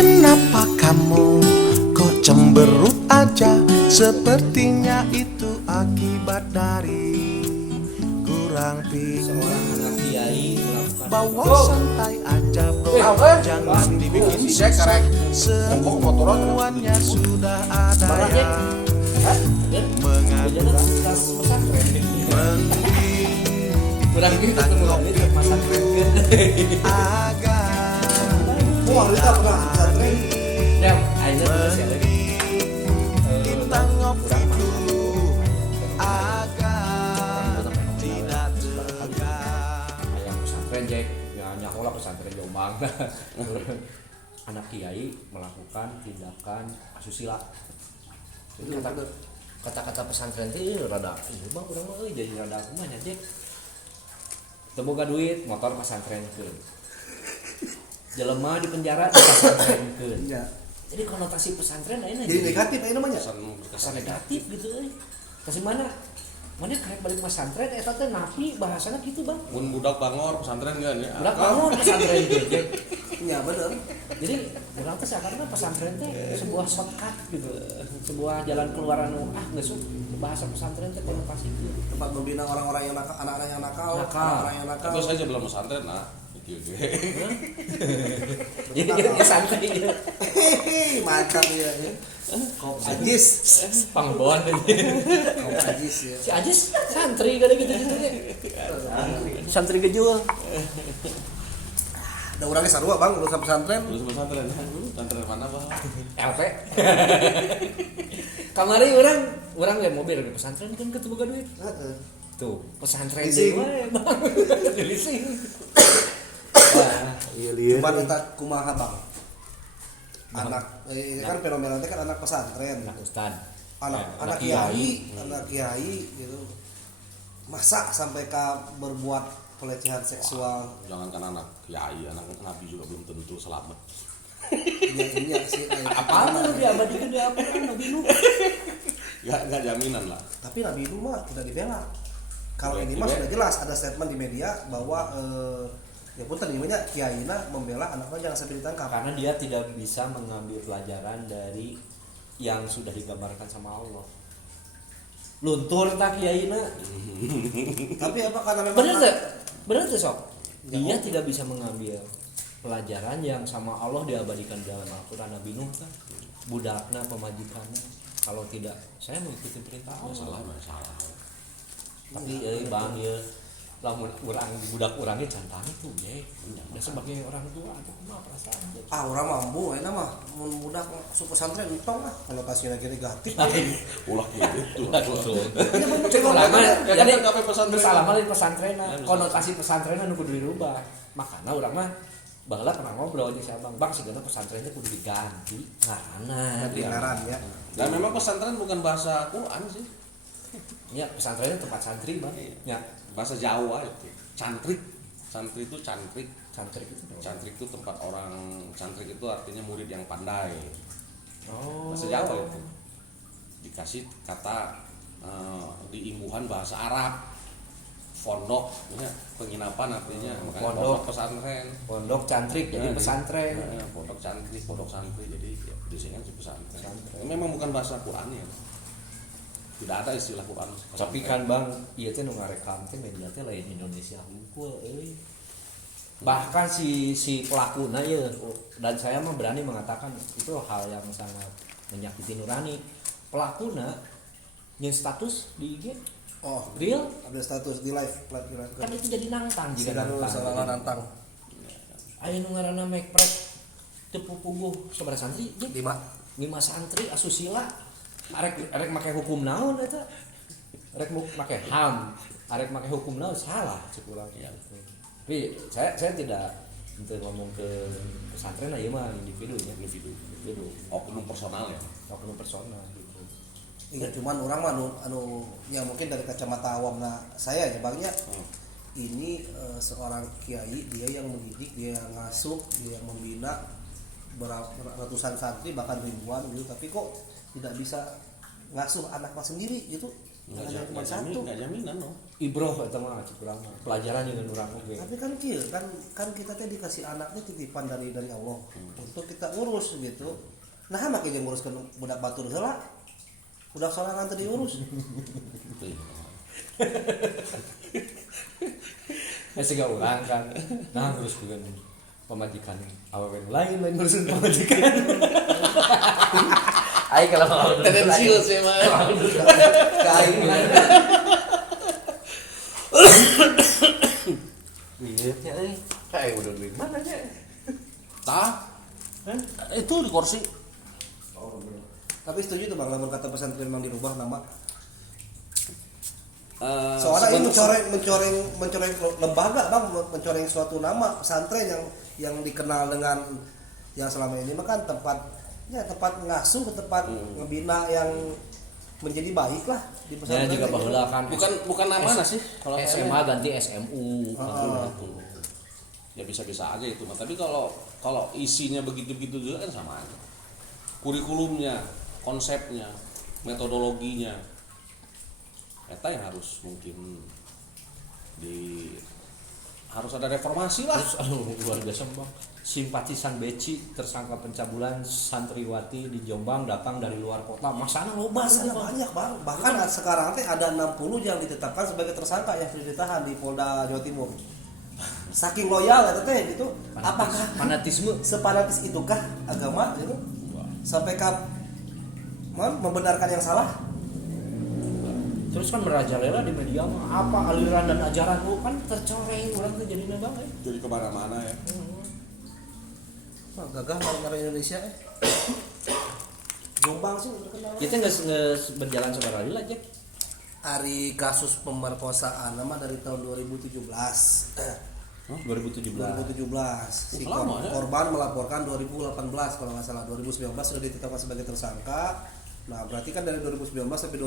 Kenapa kamu kok cemberut aja? Sepertinya itu akibat dari kurang pikir. Bawa santai aja bro, jangan dibikin susah. Semuanya sudah ada yang mengadu. Mending kita ngopi agar kita ngopi dulu agar tidak tegang. Yang pesantren Jack, ya nyakola pesantren Jombang. Anak kiai melakukan tindakan asusila. Jadi kata-kata pesantren itu rada, ini bang orang mah jadi rada kumanya Jack. Teboga duit, motor pesantrenkeun. Jelema di penjara di pesantrenkeun. Ya. Jadi konotasi pesantren ayeuna Jadi negatif ayeuna mah nya. kesan negatif gitu euy. Kasih mana? Mana karek balik pesantren eta teh napi bahasana gitu, Bang. Mun budak bangor pesantren kan ya. Budak bangun pesantren teh. Jack. Iya bener. Jadi orang tuh seakan-akan pesantren teh sebuah shortcut gitu, sebuah jalan keluar anu geus bahasa pesantren teh konotasi gitu. Tempat membina orang-orang yang nakal, anak-anak yang nakal, Nakal. orang yang nakal. Terus saja belum pesantren nah. Gitu. Jadi kita santai gitu. Hehehe, mantap ya. Kop Ajis. Pangbon Kop Ajis ya. si Ajis santri kada gitu gitu deh. Santri gejul. Ada orangnya sarua Bang, lulusan pesantren. Terus pesantren. Pesantren mana, Bang? LP. Kamari orang lihat mobil di pesantren kan ketemu duit. Heeh. Tuh, pesantren Leasing. deui we, Bang. Di leasing. Iya lihat. Cuman eta kumaha Bang? Anak kan fenomena teh kan anak pesantren. Anak ustad. Anak kiai, anak kiai gitu. Masa sampai berbuat pelecehan seksual. Jangankan anak kiai, anak nabi juga belum tentu selamat. Iya sih. Apa lu diabadikan di apa Nabi Nuh? Enggak jaminan lah. Tapi Nabi Nuh mah tidak dibela. Kalau Ya, ini mah dibela. sudah jelas ada statement di media bahwa ya pun tadinya kiaina membela anaknya jangan sampai ditangkap. Karena dia tidak bisa mengambil pelajaran dari yang sudah digambarkan sama Allah. Luntur tak kiaina. Tapi apa karena memang Bener tuh sok. Dia tidak bisa mengambil pelajaran yang sama Allah diabadikan dalam Al-Quran. Nabi Nuh kan budakna pemajikannya. Kalau tidak, saya mengikuti perintah Allah. Masalah. Tapi bang ya, lamun urang budak urangnya cantang itu ya. Ya sebagai orang tua itu mah perasaan. orang mampu enak mah mun budak masuk pesantren entong lah konotasinya kira negatif. Ulah gitu. Cek ulama ya kan kafe pesantren. salaman di pesantren konotasi pesantren nu kudu dirubah. Makana urang mah baheula pernah ngobrol jeung si Abang, Bang sigana pesantren teh kudu diganti ngaranna. Ganti ngaran ya. Dan memang pesantren bukan bahasa Quran sih. Ya pesantren tempat santri, Bang. Ya, Bahasa Jawa itu. Cantrik. Santri itu cantrik. santri itu. Cantrik itu tempat orang, cantrik itu artinya murid yang pandai. Oh. Bahasa Jawa itu. Dikasih kata di imbuhan bahasa Arab. Pondok, ya, penginapan artinya, makanya pondok pesantren. Pondok cantrik jadi pesantren. Pondok cantrik, pondok santri, jadi ya, disini si pesantren. Memang bukan bahasa Quran ya. Tidak ada istilah Quran. Tapi kan Bang, ieu teh nu ngarekam teh media teh lain Indonesia hungkul euy. Bahkan si pelakuna ya, dan saya mah berani mengatakan itu hal yang sangat menyakiti nurani. Pelakuna nyeun status di IG. Oh, Real ada status di live kan itu jadi nantang jika jika nantang. salah nantang. Aya nu ngaranna mekprek teu pupuguh sabaraha santri? 5 santri asusila. Arek make hukum naon eta? Arek make HAM, arek make hukum naon salah cek urang ya. Tapi saya tidak untuk ngomong ke pesantren aja mah individu. Oknum personal ya. Oknum personal gitu. Iya, cuman orang mah anu ya mungkin dari kacamata awamna saya ya Bang ya. Ini seorang kiai, dia yang mendidik, dia yang ngasuh, dia yang membina ratusan santri bahkan ribuan gitu, tapi kok tidak bisa ngasuh anaknya sendiri gitu. cuma satu. Enggak jaminan no. Ibroh eta mah cik urang mah. Pelajaran dengan urang oge. Tapi kan kieu kan kita teh dikasih anaknya titipan dari Allah untuk kita urus gitu. Nah make jeung nguruskeun budak batur heula. Budak sorangan teh diurus. Masih gak urang kan. Nah terus dengan pemajikan awewe lain ngurusin pemajikan. Ai kalau mau Tendensius ya mah. kain. Lihatnya kayak udah duit mana nya? Tah. Itu di kursi. Tapi setuju tuh Bang lamun kata pesantren memang dirubah nama. Eh, Soalnya ini sebenarnya- mencoreng lembaga Bang, mencoreng suatu nama pesantren yang dikenal dengan yang selama ini mah kan tempat ngasuh, tempat ngebina yang menjadi baik lah di Ya pesantren. juga baheula kan. bukan namanya sih kalau SMA ganti SMU. gitu. Ya bisa-bisa aja itu mah. Tapi kalau isinya begitu-begitu juga kan sama aja. Kurikulumnya, konsepnya, metodologinya. Eta yang harus mungkin harus ada reformasi lah. Terus luar biasa Bang. Simpatisan Beci tersangka pencabulan santriwati di Jombang datang dari luar kota. Masana loba Masanya banyak Bang. Bahkan sekarang teh ada 60 yang ditetapkan sebagai tersangka yang sudah ditahan di Polda Jawa Timur. Saking loyal eta teh gitu. Apakah fanatisme sepanatis itukah agama gitu? Sampai membenarkan yang salah? terus kan merajalela di media mah apa aliran dan ajaran lu kan tercoreng orang tuh jadi nembang Jadi kemana-mana ya. Wah, gagah negara Indonesia Jombang sih terkenal. kita nggak berjalan sebarang aja Hari kasus pemerkosaan nama dari tahun 2017. 2017 Si Lama, ya? korban melaporkan 2018 kalau nggak salah. 2019 sudah ditetapkan sebagai tersangka. Nah berarti kan dari 2019 sampai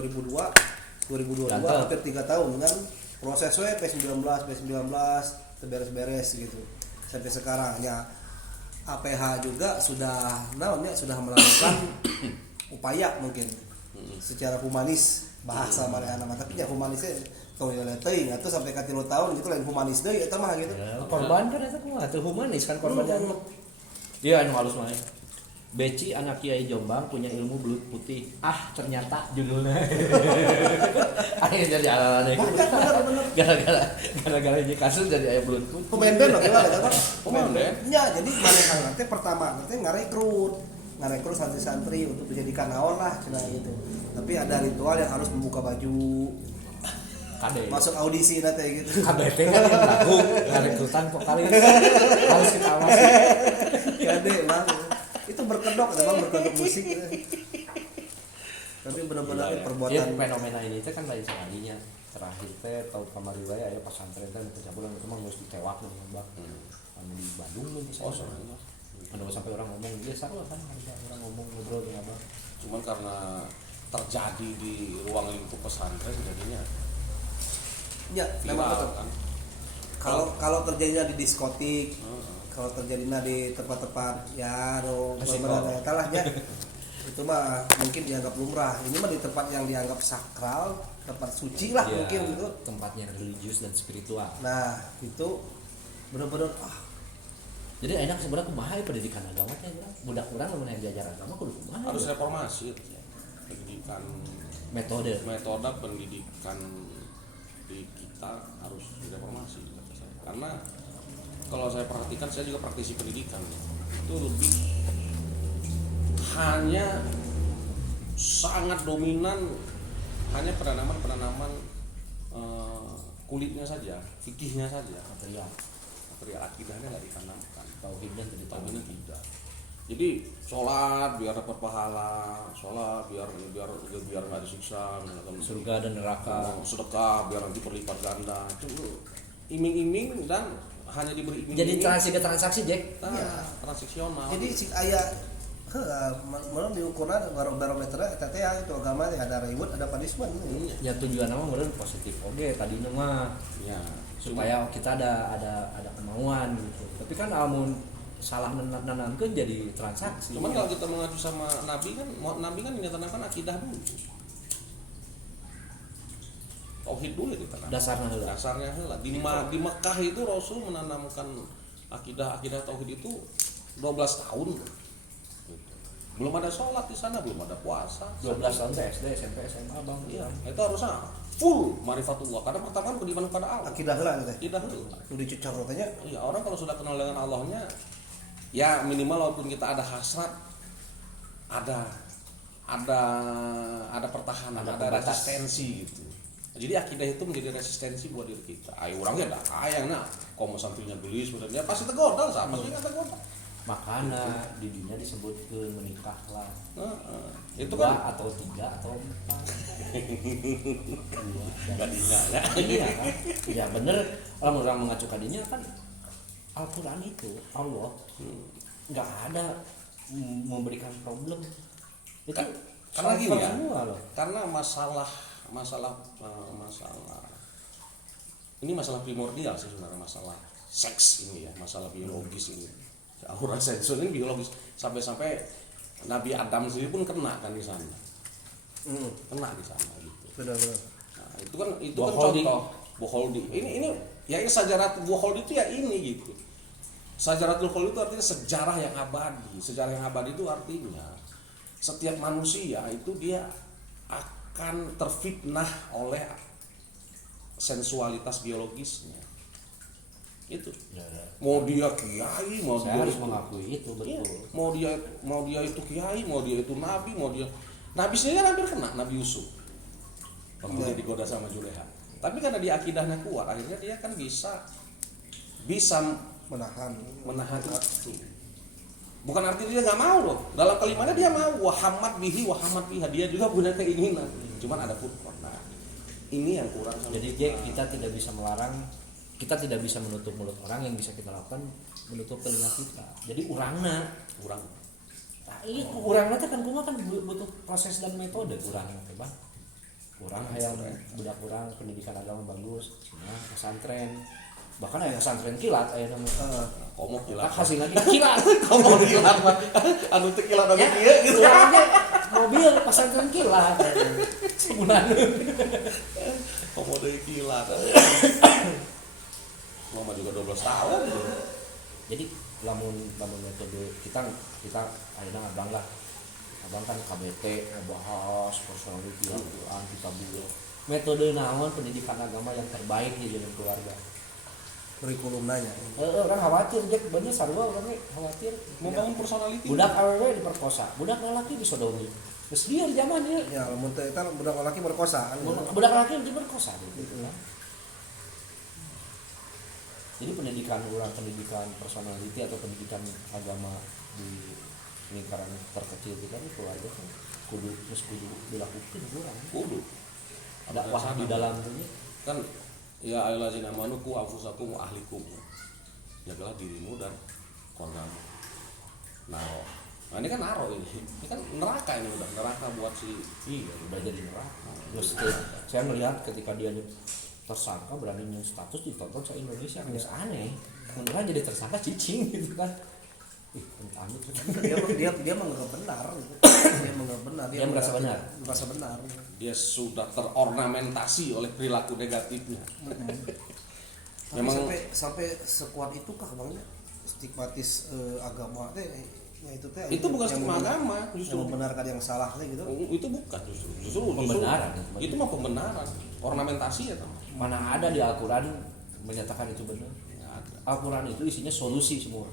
2022 Ganteng. hampir 3 tahun kan prosesnya P19 beres-beres gitu sampai sekarang ya. APH juga sudah sudah melakukan upaya mungkin secara humanis bahasa mana nama tapi ya humanisnya kalau lihat teuing atuh sampai ka 3 tahun gitu lain humanis deui eta mah gitu. korban kan eta kumaha teu humanis kan korban dianggap iya anu halus mah Beci anak Kiai Jombang punya ilmu belut putih. Ternyata judulnya. Akhirnya jadi ala-ala gara-gara ini kasus jadi aya belut putih. Pemain band oke lah eta Pemain band? Ya, jadi manehna nanti pertama nanti ngarekrut santri-santri untuk dijadikan naon lah cenah gitu. Tapi ada ritual yang harus membuka baju. Kade. Masuk audisi nanti gitu. KBT kan yang lagu rekrutan vokalis harus kita awasi. Kade bang. Itu berkedok musik gitu. Tapi benar-benar Ya perbuatan fenomena ini teh kan dari sekalinya terakhir teh tahu kamari wae aya pesantren teh pencabulan itu mah geus ditewak nih Mbak. Anu di Bandung nih Soalnya. Ada sampai orang ngomong dia sarua kan ada orang ngomong ngobrol dengan Abang. Cuman karena terjadi di ruang lingkup pesantren jadinya ya memang betul. viral kan. Kalau terjadinya di diskotik, kalau terjadinya di tempat-tempat ya benar-benar kalahnya itu mah mungkin dianggap lumrah. Ini mah di tempat yang dianggap sakral, tempat suci lah Ya, mungkin gitu. tempatnya religius dan spiritual. Nah itu benar-benar Jadi enak sebenarnya kumaha pendidikan agama teh budak urang lamun yang diajar agama kudu kumaha. Harus reformasi pendidikan metode. pendidikan di kita harus direformasi kata saya. Karena kalau saya perhatikan, saya juga praktisi pendidikan itu lebih hanya sangat dominan hanya penanaman kulitnya saja, fikihnya saja, material akidahnya nggak ditanamkan, Tauhidnya tidak tauhidnya tidak. Jadi sholat biar dapat pahala, sholat biar nggak disiksa, surga dan neraka. sedekah biar nanti berlipat ganda. Itu iming-iming dan hanya diberi iming-iming. Jadi transaksi Jack. Transaksional. jadi si ayah menurut diukuran barometer eta teh itu agama teh ada reward ada punishment. Ya tujuan nama meureun positif oge tadi mah Ya, supaya kita ada kemauan gitu. Tapi kan amun salah nanamkeun jadi transaksi. cuman kalau kita mengacu sama Nabi kan menyatakan akidah dulu. tauhid dulu ditanam. Dasarnya heula. Dasarnya heula. Di Mekah itu Rasul menanamkan akidah tauhid itu 12 tahun. Gitu. Belum ada sholat di sana, belum ada puasa. 12 tahun teh SD, SMP, SMA Bang. Iya, itu harusnya full marifatullah karena pertama beriman kepada Allah. Akidah heula teh. Akidah heula. Nu dicucor katanya. Iya, orang kalau sudah kenal dengan Allahnya, ya minimal walaupun kita ada hasrat, ada pertahanan, ada resistensi gitu. Jadi akidah itu menjadi resistensi buat diri kita. Ayo orangnya dah kaya nah, komo santrinya gelis sebenarnya pasti tegodal sama sih nggak tegodal. Makanya di dunia disebutkeun menikahlah. Itu Dua kan atau 3 atau 4. nggak dina ya. Iya kan? Ya bener, orang mengacu kadinya kan Al-Quran itu Allah nggak ada memberikan problem. Itu Karena gini ya, semua loh. karena masalah ini masalah primordial sih sebenarnya, masalah seks ini ya, masalah biologis ini. Aurat seksual ini biologis sampai Nabi Adam sendiri pun kena kan di sana. Kena di sana gitu. Benar-benar. Nah, itu kan Boholdi. contoh Boholdi. Ini ya sejarah Boholdi itu ya ini gitu. Sajaratul Khuld itu artinya sejarah yang abadi. Sejarah yang abadi itu artinya setiap manusia itu dia akan terfitnah oleh sensualitas biologisnya. Itu. Ya, Mau dia kiai, mau saya dia harus itu, mengakui itu iya, betul. mau dia itu kiai, mau dia itu nabi, nabi sendiri kan hampir kena, Nabi Yusuf. Waktu dia digoda sama Juleha. Tapi karena dia akidahnya kuat, akhirnya dia kan bisa menahan itu. Bukan artinya dia nggak mau loh. Dalam kalimatnya dia mau, wahamat bihi, wahamat biha. Dia juga punya keinginan. Cuman ada furqan. Nah, ini yang kurang. Jadi Jack, kita tidak bisa melarang, kita tidak bisa menutup mulut orang. Yang bisa kita lakukan menutup telinga kita. Jadi urangna. Nah, ini urangna kan kumaha kan butuh proses dan metode urangna teh Bang. Urang hayang budak urang pendidikan agama bagus, cenah pesantren. Bahkan aya pesantren kilat aya namanya. Komo kilat. Hasil lagi kilat. Komo kilat mah. Anu teh kilat anu kieu gitu. Urangnya mobil pesantren kilat. Sebulan. Komo deui kilat. Mama juga 12 tahun. Jadi lamun metode kita ayeuna abang lah. Abang kan KBT ngebahas personality Al-Quran kita bulu. Metode naon pendidikan agama yang terbaik di dalam keluarga. Kurikulum nanya. Orang khawatir Jack, banyak sarua orangnya khawatir. Membangun personality. Budak awewe diperkosa, budak lelaki disodomi. Terus dia di zamannya Ya, lamun teh eta budak laki berkosa kan. budak lelaki diperkosa gitu kan. Jadi pendidikan personality atau pendidikan agama di lingkaran terkecil kita ini keluarga kan kudu dilakukan Kudu. dakwah di dalamnya Kan ya ayyuhallazina amanu qu anfusakum wa ahlikum. Jagalah dirimu dan keluargamu. Nah ini kan naro ini. Ini kan neraka ini udah neraka buat si udah jadi neraka. Mesti saya melihat ketika dia tersangka berani status ditonton se Indonesia kan aneh. Beneran jadi tersangka cicing gitu kan. Dia menganggap benar gitu. Dia merasa benar. dia sudah terornamentasi oleh perilaku negatifnya. Memang sampai sekuat itu kah Bangnya stigmatis agama teh itu bukan stigma agama, justru membenarkan yang salah teh gitu. Itu bukan justru Pembenaran. Itu mah pembenaran, ornamentasi ya teman. Mana ada di Al-Quran menyatakan itu benar. Al-Quran itu isinya solusi semua.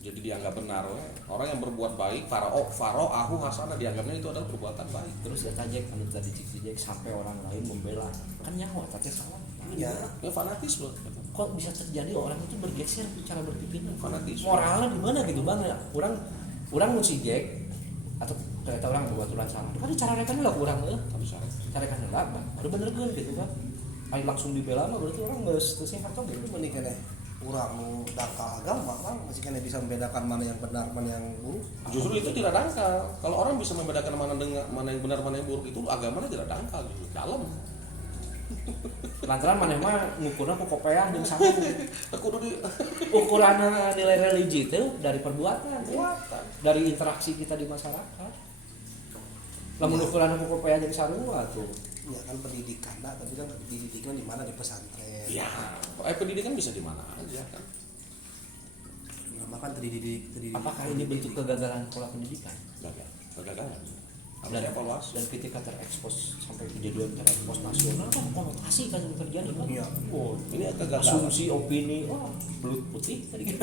Jadi dianggap benar we. Orang yang berbuat baik, fara'ahu hasanah, dianggapnya itu adalah perbuatan baik. Terus ya Jack, anu tadi Jack sampai orang lain membela. Kan nyawa tapi salah. Ya, Fanatisme. Kok bisa terjadi orang itu bergeser cara berpikirnya? Fanatisme. Moralnya di mana gitu Bang ya? Orang si Jack atau kayak orang berbuat salah. Kan cara rekan lah kurang cara rekan lah, ada bener kan gitu kan? Ayo langsung dibela mah berarti orang geus teu sehat kan gitu. mending keneh urang nu dangkal agama kan masih keneh bisa membedakan mana yang benar, mana yang buruk. Justru itu tidak dangkal. Kalau orang bisa membedakan mana yang benar, mana yang buruk, itu agamanya tidak dangkal, justru dalam. Lantaran maneh mah ngukurna ku kopeah jeung sapu. Kudu di Ukuranna nilai religi itu dari perbuatan, dari interaksi kita di masyarakat. Lamun ukuranna ku kopeah jeung sarua tuh ya kan pendidikan, nah, tapi kan dididiknya di mana, di pesantren. Ya, pendidikan bisa di mana aja kan. Lama kan terdidik. Apakah ini bentuk kegagalan pola pendidikan? Kegagalan. Harus Dan evaluasi. dan ketika terekspos sampai kejadian terekspos nasional kan konotasi kan yang terjadi kan. Iya. Oh, Ini kegagalan. asumsi opini, wah belut putih tadi gitu.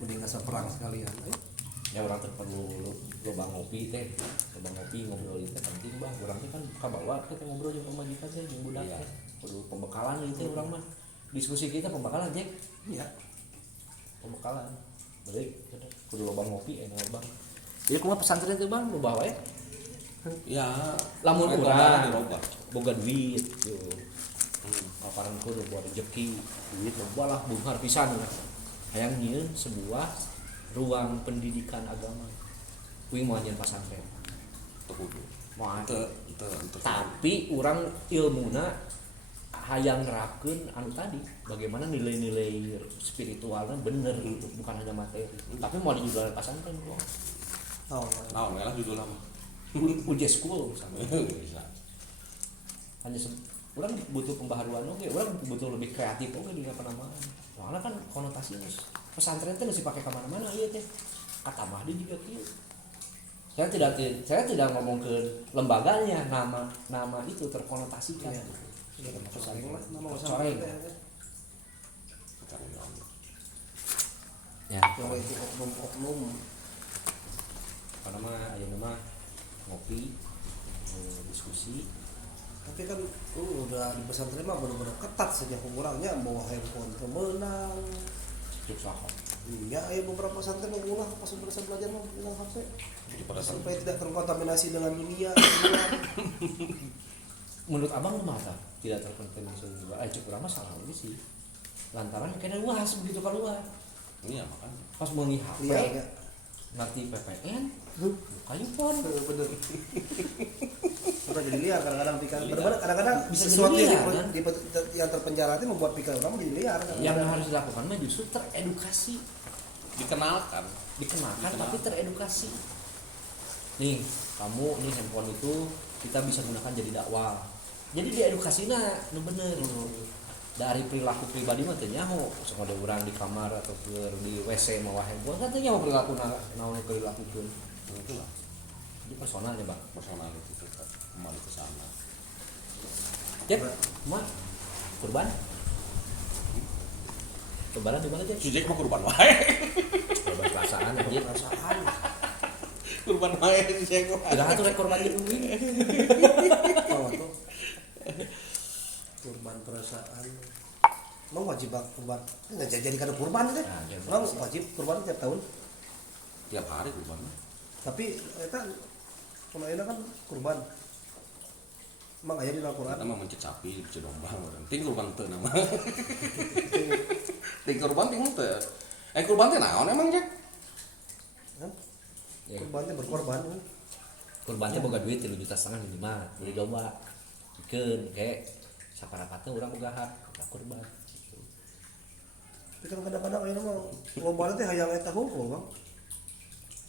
Mending nggak perang sekalian. Ya orang teh perlu lobang ngopi teh, lobang ngopi ngobrol itu penting bang. Orang teh kan kabawa kita ngobrol jeung pemajikan teh jeung budak Iya. teh. Perlu pembekalan gitu orang mah. Diskusi kita pembekalan Jack. Iya. Pembekalan. Baik, kudu lobang ngopi lobang. Jadi kumaha pesantren teh bang, loba wae. Ya, Lamun metodenya urang dirubah. boga duit yo. Paparan kudu buat rezeki, duit loba lah bunghar pisan lah. Hayang nyieun sebuah ruang pendidikan agama. Kuwi moal nyeun pesantren. Teu kudu. Moal. Teu. Tapi urang ilmuna hayang nerapkeun anu tadi, bagaimana nilai-nilai spiritualnya bener gitu, bukan hanya materi. Tapi mau di jualan pesantren kok. Oh, Naon we lah judul nama. Uji school misalnya. Bisa. Hanya orang butuh pembaharuan oke, orang butuh lebih kreatif oke di penamaan. Soalnya kan konotasinya pesantren itu masih pakai kemana-mana iya teh. Kata Mahdi juga kieu. Saya tidak ngomong ke lembaganya, nama itu terkonotasikan. Iya. Pesantren lah, nama Coreng. pesantren. Ya. Kalau itu oknum. Apa nama ayeuna ngopi, diskusi. Tapi kan udah di pesantren mah benar-benar ketat sejak kurangnya bawa handphone kemenang. Cek saha. Iya, ya beberapa pesantren mengulah pas berasa belajar mah pegang HP Jadi pada saat supaya tidak terkontaminasi dengan dunia. Menurut abang masa tidak terkontaminasi juga? Cek urang mah salah ini sih. Lantaran kena luas begitu keluar. ini ya makanya. Pas mau ngi HP, Iya, iya. ngerti PPN, kayu pon. Bener. Udah jadi liar kadang-kadang pikiran. Benar-benar kadang-kadang Bisa sesuatu jadi yang, liar, yang terpenjara itu membuat pikiran orang jadi liar. Yang harus dilakukan mah justru teredukasi, Dikenalkan. dikenalkan tapi teredukasi. Nih, kamu nih handphone itu kita bisa gunakan jadi dakwah. Jadi diedukasinya nu bener. Dari perilaku pribadi mah teh nyaho, sok ada urang di kamar atau di WC mawa handphone kan teh nyaho perilaku naon perilakukeun. Itulah Itu personalnya, Bang. personal itu tetap kembali ke sana. Cek, mah kurban. Kurban di mana, Cek? Si Jack mau kurban wae. Kurban perasaan aja, perasaan. Kurban wae si Jack mah. Tidak atuh rek kurban di bumi. Tahu tuh. Kurban perasaan. Emang wajib kurban? Nggak jadi kada kurban deh. Nah, jadi Emang wajib kurban tiap tahun. Tiap hari kurban. Tapi eta kalau enak kan kurban. Emang aya di Al-Qur'an. Kita mah mencet sapi, mencet domba, ting kurban teu nama. Ting kurban ting teu. Kurban teh naon emang Jack? Kan? Ya. Kurban teh berkorban. Kurban teh boga duit 3,5 juta minimal. Beli domba. Bikin kayak saparapatna urang boga hak kurban. Tapi kan kadang-kadang ayeuna mah loba teh hayang eta hungkul, Bang.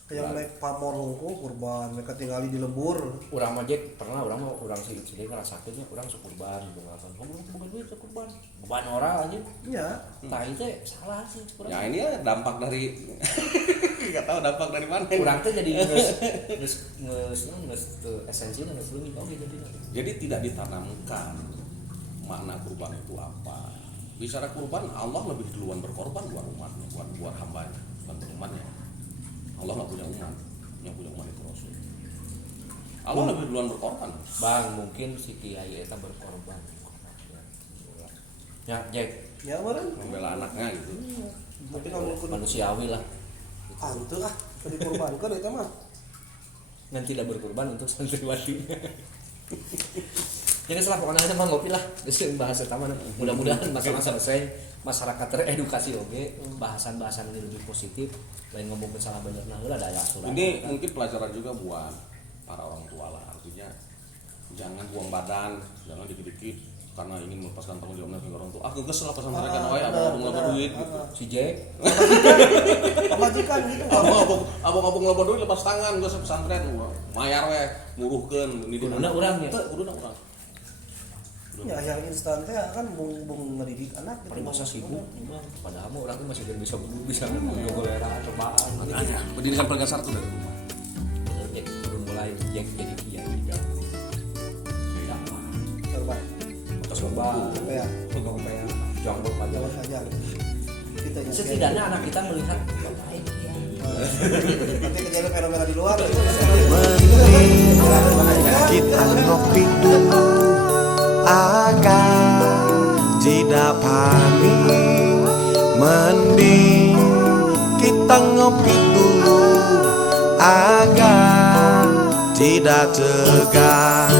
Hayang naik pamor hungkul kurban, mereka tinggali di lembur. Urang mah Jack pernah urang sih ngarasakeun nya urang kurban bungakan. Kamu boga duit kurban. Beban ora anjing. Iya. Tah itu salah sih kurang. Ya ini ya dampak dari enggak tahu dampak dari mana. Kurang teh jadi geus esensinya geus leuwih oge jadi. Jadi tidak ditanamkan makna kurban itu apa. Bicara kurban, Allah lebih duluan berkorban buat umatnya, buat hambanya, bukan umatnya. Allah nggak punya umat, yang punya umat itu Rasul. Allah lebih duluan berkorban. Bang, mungkin si kiai eta berkorban. Ya, Jack, Ya meureun. Membela anaknya gitu. Tapi kalau kudu manusiawi lah. antu tadi kurbankeun eta mah. Dan tidak berkorban untuk santriwati. Jadi setelah pokoknya mah ngopi lah, geus bahasa taman. Mudah-mudahan masalah selesai, masyarakat teredukasi oge, bahasan-bahasan ini lebih positif, lain ngomong salah bener nah heula daya asuran. Ini mungkin pelajaran juga buat para orang tua lah, artinya jangan buang badan, jangan dikit-dikit karena ingin melepaskan tanggung jawabnya ke orang tua. Geus lah pesantren kan, abang ngelaba duit gitu. Si Jack Pemajikan gitu. Abang ngelaba duit lepas tangan geus pesantren mayar we nguruhkeun di kuduna urang ya. Teu kuduna urang. Ya yang instan teh kan bung ngedidik anak gitu. Paling masa sibuk padahal mah urang masih bisa ngegolera cobaan. Makanya pendidikan paling dasar tuh dari rumah. Jadi turun mulai Jack jadi kiai juga. Coba. Terus loba Ya. yang jongkok aja. Jalan aja. Kita ya. Setidaknya anak kita melihat baik ya. Nanti kejadian fenomena di luar. Kita ngopi dulu agar tidak panik. Mending kita ngopi dulu agar tidak tegang.